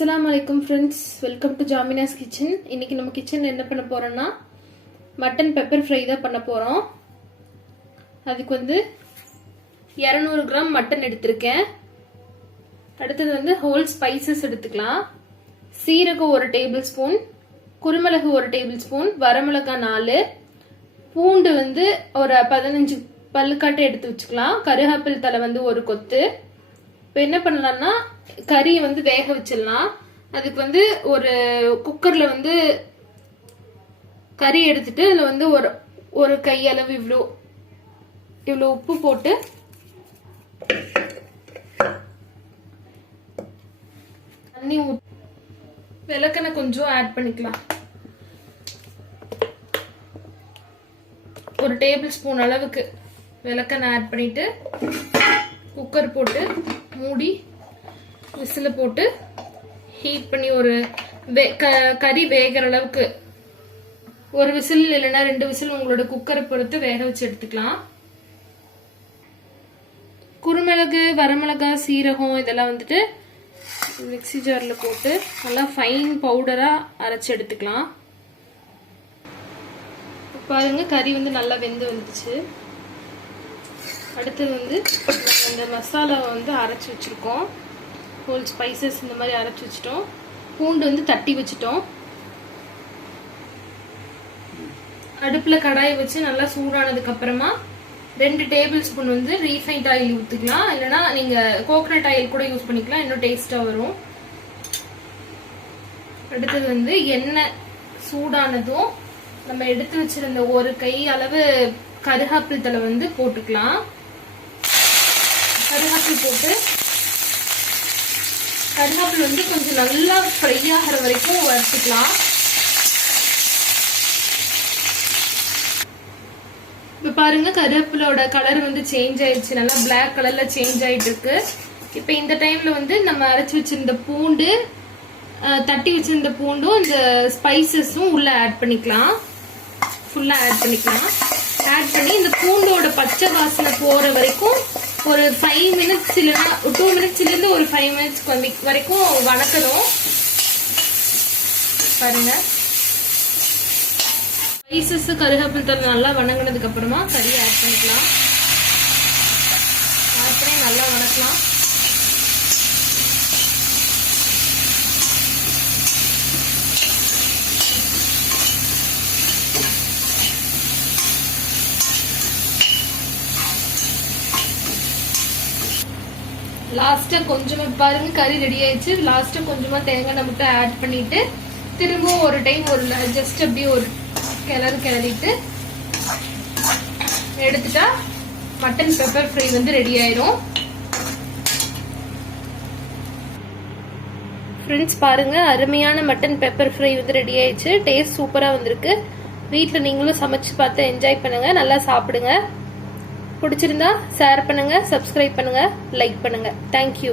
அஸ்லாம் வலைக்கம் friends welcome to Jamina's kitchen இன்னைக்கு நம்ம கிச்சனில் என்ன பண்ண போகிறோன்னா மட்டன் பெப்பர் ஃப்ரை தான் பண்ண போகிறோம் அதுக்கு வந்து இரநூறு கிராம் மட்டன் எடுத்திருக்கேன். அடுத்தது வந்து ஹோல் ஸ்பைசஸ் எடுத்துக்கலாம். சீரகம் ஒரு டேபிள் ஸ்பூன் குருமிளகு ஒரு டேபிள் ஸ்பூன் வரமிளகாய் நாலு. பூண்டு வந்து ஒரு பதினஞ்சு பல்லுக்காட்டை எடுத்து வச்சுக்கலாம். கருகாப்பில் தலை வந்து ஒரு கொத்து. இப்போ என்ன பண்ணலாம்னா கறியை வந்து வேக வச்சிடலாம். அதுக்கு வந்து ஒரு குக்கர்ல வந்து கறி எடுத்துட்டு அதில் வந்து ஒரு ஒரு கையளவு இவ்வளோ இவ்வளோ உப்பு போட்டு தண்ணி விளக்கனை கொஞ்சம் ஆட் பண்ணிக்கலாம். ஒரு டேபிள் ஸ்பூன் அளவுக்கு விளக்கனை ஆட் பண்ணிட்டு குக்கர் போட்டு மூடி விசில் போட்டு ஹீட் பண்ணி ஒரு வே க- கறி வேகிற அளவுக்கு. ஒரு விசில் இல்லைன்னா ரெண்டு விசில் உங்களோட குக்கரை பொறுத்து வேக வச்சு எடுத்துக்கலாம். குருமிளகு வரமிளகாய் சீரகம் இதெல்லாம் வந்துட்டு மிக்ஸி ஜாரில் போட்டு நல்லா ஃபைன் பவுடராக அரைச்சி எடுத்துக்கலாம். பாருங்கள் பாருங்க கறி வந்து நல்லா வெந்து வந்துச்சு. அடுத்தது வந்து நம்ம இந்த மசாலாவை வந்து அரைச்சி வச்சுருக்கோம். ஹோல் ஸ்பைசஸ் இந்த மாதிரி அரைச்சி வச்சிட்டோம். பூண்டு வந்து தட்டி வச்சிட்டோம். அடுப்பில் கடாயை வச்சு நல்லா சூடானதுக்கு அப்புறமா ரெண்டு டேபிள் ஸ்பூன் வந்து ரீஃபைண்ட் ஆயில் ஊற்றிக்கலாம் இல்லைனா நீங்கள் கோகனட் ஆயில் கூட யூஸ் பண்ணிக்கலாம். இன்னும் டேஸ்ட்டாக வரும். அடுத்தது வந்து எண்ணெய் சூடானதும் நம்ம எடுத்து வச்சிருந்த ஒரு கை அளவு கருகாப்பிள் தலை வந்து போட்டுக்கலாம். கருகாப்பிள் போட்டு கருவேப்பில் வந்து கொஞ்சம் நல்லா ஃப்ரை ஆகிற வரைக்கும் வறுத்துக்கலாம். இப்போ பாருங்க கருவேப்பிலோட கலர் வந்து சேஞ்ச் ஆயிடுச்சு. நல்லா பிளாக் கலர்ல சேஞ்ச் ஆயிட்டு இருக்கு இப்போ இந்த டைம்ல வந்து நம்ம அரைச்சி வச்சிருந்த பூண்டு தட்டி வச்சிருந்த பூண்டும் இந்த ஸ்பைசஸும் உள்ள ஆட் பண்ணிக்கலாம். ஃபுல்லாக ஆட் பண்ணிக்கலாம். ஆட் பண்ணி இந்த பூண்டோட பச்சை வாசனை போகிற வரைக்கும் ஒரு ஃபைவ் மினிட்ஸ் இல்லைன்னா டூ மினிட்ஸ்லேருந்து ஒரு ஃபைவ் மினிட்ஸ் வரைக்கும் வணக்கணும். பாருங்க. ஸ்பைசஸ் கருகப்பில் தலை நல்லா வணங்கினதுக்கு அப்புறமா கறி ஆட் பண்ணிக்கலாம். ஆட் பண்ணி நல்லா வணக்கலாம். லாஸ்ட்டாக கொஞ்சமாக பாருங்க கறி ரெடி ஆயிடுச்சு. லாஸ்ட்டாக கொஞ்சமாக தேங்காய் மட்டும் ஆட் பண்ணிவிட்டு திரும்பவும் ஒரு டைம் ஒரு ஜஸ்ட் அப்படியே ஒரு கிளறு கிளறிட்டு எடுத்துட்டா மட்டன் பெப்பர் ஃப்ரை வந்து ரெடி ஆயிரும். ஃப்ரெண்ட்ஸ் பாருங்க அருமையான மட்டன் பெப்பர் ஃப்ரை வந்து ரெடி ஆயிடுச்சு. டேஸ்ட் சூப்பராக வந்திருக்கு. வீட்டில் நீங்களும் சமைச்சு பார்த்து என்ஜாய் பண்ணுங்க. நல்லா சாப்பிடுங்க. பிடிச்சிருந்தா ஷேர் பண்ணுங்கள் சப்ஸ்கிரைப் பண்ணுங்கள் லைக் பண்ணுங்கள் தேங்க்யூ